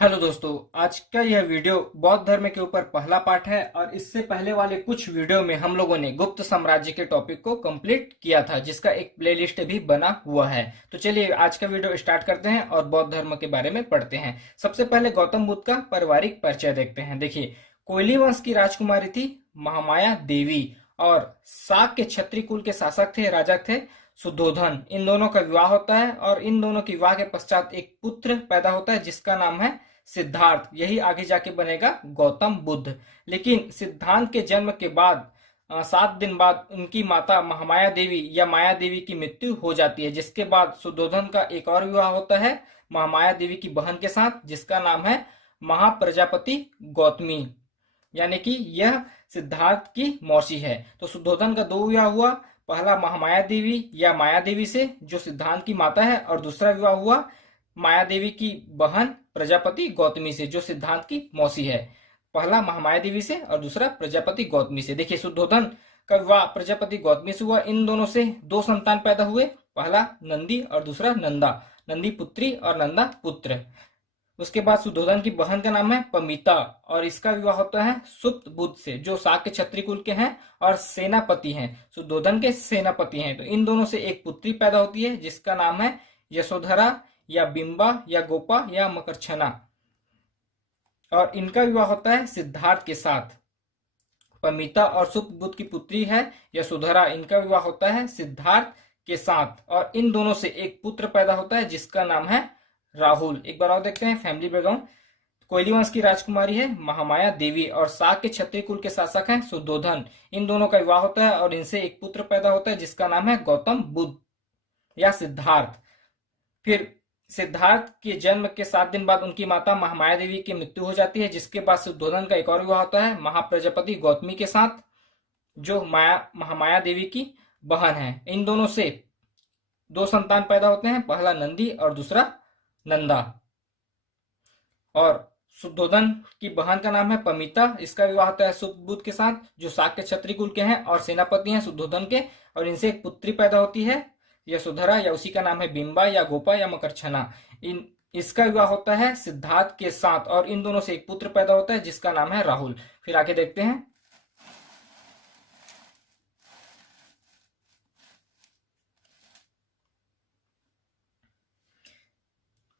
Hello दोस्तों, आज का यह वीडियो बौद्ध धर्म के ऊपर पहला पार्ट है। और इससे पहले वाले कुछ वीडियो में हम लोगों ने गुप्त साम्राज्य के टॉपिक को कंप्लीट किया था, जिसका एक प्लेलिस्ट भी बना हुआ है। तो चलिए आज का वीडियो स्टार्ट करते हैं और बौद्ध धर्म के बारे में पढ़ते हैं। सबसे पहले गौतम बुद्ध का पारिवारिक परिचय देखते हैं। देखिए, कोयली वंश की राजकुमारी थी महामाया देवी और शाक के क्षत्रिय कुल के शासक थे, राजा थे शुद्धोधन। इन दोनों का विवाह होता है और इन दोनों के विवाह के पश्चात एक पुत्र पैदा होता है जिसका नाम है सिद्धार्थ। यही आगे जाके बनेगा गौतम बुद्ध। लेकिन सिद्धांत के जन्म के बाद 7 दिन बाद उनकी माता महामाया देवी या माया देवी की मृत्यु हो जाती है, जिसके बाद शुद्धोधन का एक और विवाह होता है महामाया देवी की बहन के साथ, जिसका नाम है महाप्रजापति गौतमी, यानी कि यह सिद्धार्थ की मौसी है। तो शुद्धोधन का दो विवाह हुआ, पहला महामाया देवी या माया देवी से जो सिद्धांत की माता है, और दूसरा विवाह हुआ माया देवी की बहन प्रजापति गौतमी से जो सिद्धांत की मौसी है। पहला महामाया देवी से और दूसरा प्रजापति गौतमी से। देखिए, शुद्धोधन का विवाह प्रजापति गौतमी से हुआ। इन दोनों से दो संतान पैदा हुए, पहला नंदी और दूसरा नंदा। नंदी पुत्री और नंदा पुत्र। उसके बाद शुद्धोधन की बहन का नाम है पमिता और इसका विवाह होता है सुप्त बुद्ध से जो शाक्य क्षत्रिय कुल के हैं और सेनापति हैं, शुद्धोधन के सेनापति हैं। तो इन दोनों से एक पुत्री पैदा होती है जिसका नाम है यशोधरा या बिंबा या गोपा या मकरछना, और इनका विवाह होता है सिद्धार्थ के साथ। पमिता और सुप्त बुद्ध की पुत्री है यशोधरा, इनका विवाह होता है सिद्धार्थ के साथ और इन दोनों से एक पुत्र पैदा होता है जिसका नाम है राहुल। एक बार और देखते हैं फैमिली बैकग्राउंड। कोयली वंश की राजकुमारी है महामाया देवी और शाक के क्षत्रिय कुल के शासक हैं शुद्धोधन। इन दोनों का विवाह होता है और इनसे एक पुत्र पैदा होता है जिसका नाम है गौतम बुद्ध या सिद्धार्थ। फिर सिद्धार्थ के जन्म के 7 दिन बाद उनकी माता महामाया देवी की मृत्यु हो जाती है, जिसके बाद शुद्धोधन का एक और विवाह होता है महाप्रजापति गौतमी के साथ जो महामाया देवी की बहन है। इन दोनों से दो संतान पैदा होते हैं, पहला नंदी और दूसरा नंदा। और शुद्धोधन की बहन का नाम है पमिता, इसका विवाह होता है सुब्बुद्ध के साथ जो शाक्य क्षत्रिय कुल के हैं और सेनापति हैं शुद्धोधन के, और इनसे एक पुत्री पैदा होती है यशोधरा या उसी का नाम है बिंबा या गोपा या मकरछना। इसका विवाह होता है सिद्धार्थ के साथ और इन दोनों से एक पुत्र पैदा होता है जिसका नाम है राहुल। फिर आगे देखते हैं।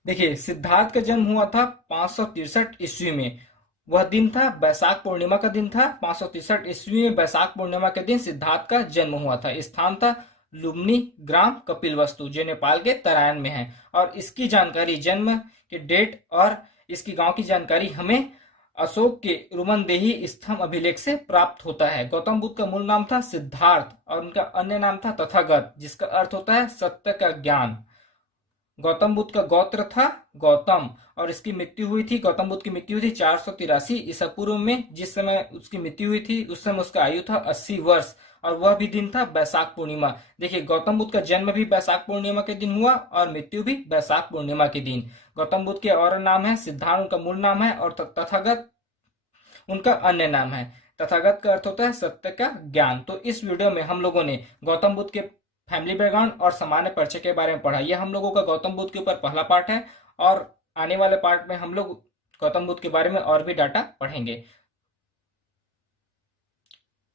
देखिए, सिद्धार्थ का जन्म हुआ था 563 ईस्वी में। वह दिन था बैसाख पूर्णिमा का दिन था। 563 ईस्वी में बैसाख पूर्णिमा के दिन सिद्धार्थ का जन्म हुआ था। स्थान था लुम्बिनी ग्राम कपिलवस्तु जो नेपाल के तराइन में है। और इसकी जानकारी, जन्म के डेट और इसकी गांव की जानकारी हमें अशोक के रुमनदेही स्तंभ अभिलेख से प्राप्त होता है। गौतम बुद्ध का मूल नाम था सिद्धार्थ और उनका अन्य नाम था तथागत, जिसका अर्थ होता है सत्य का ज्ञान। गौतम बुद्ध का गोत्र था गौतम और इसकी मृत्यु हुई थी, गौतम बुद्ध की मृत्यु हुई थी 483 ईसा पूर्व में। जिस समय उसकी मृत्यु हुई थी उस समय उसका आयु था 80 वर्ष और वह भी दिन था बैसाख पूर्णिमा। देखिए, गौतम बुद्ध का जन्म भी बैसाख पूर्णिमा के दिन हुआ और मृत्यु भी बैसाख पूर्णिमा के दिन। गौतम बुद्ध के और नाम है सिद्धार्थ, उनका मूल नाम है, और तथागत उनका अन्य नाम है। तथागत का अर्थ होता है सत्य का ज्ञान। तो इस वीडियो में हम लोगों ने गौतम बुद्ध के फैमिली बैकग्राउंड और सामान्य परिचय के बारे में पढ़ा। यह हम लोगों का गौतम बुद्ध के ऊपर पहला पार्ट है और आने वाले पार्ट में हम लोग गौतम बुद्ध के बारे में और भी डाटा पढ़ेंगे।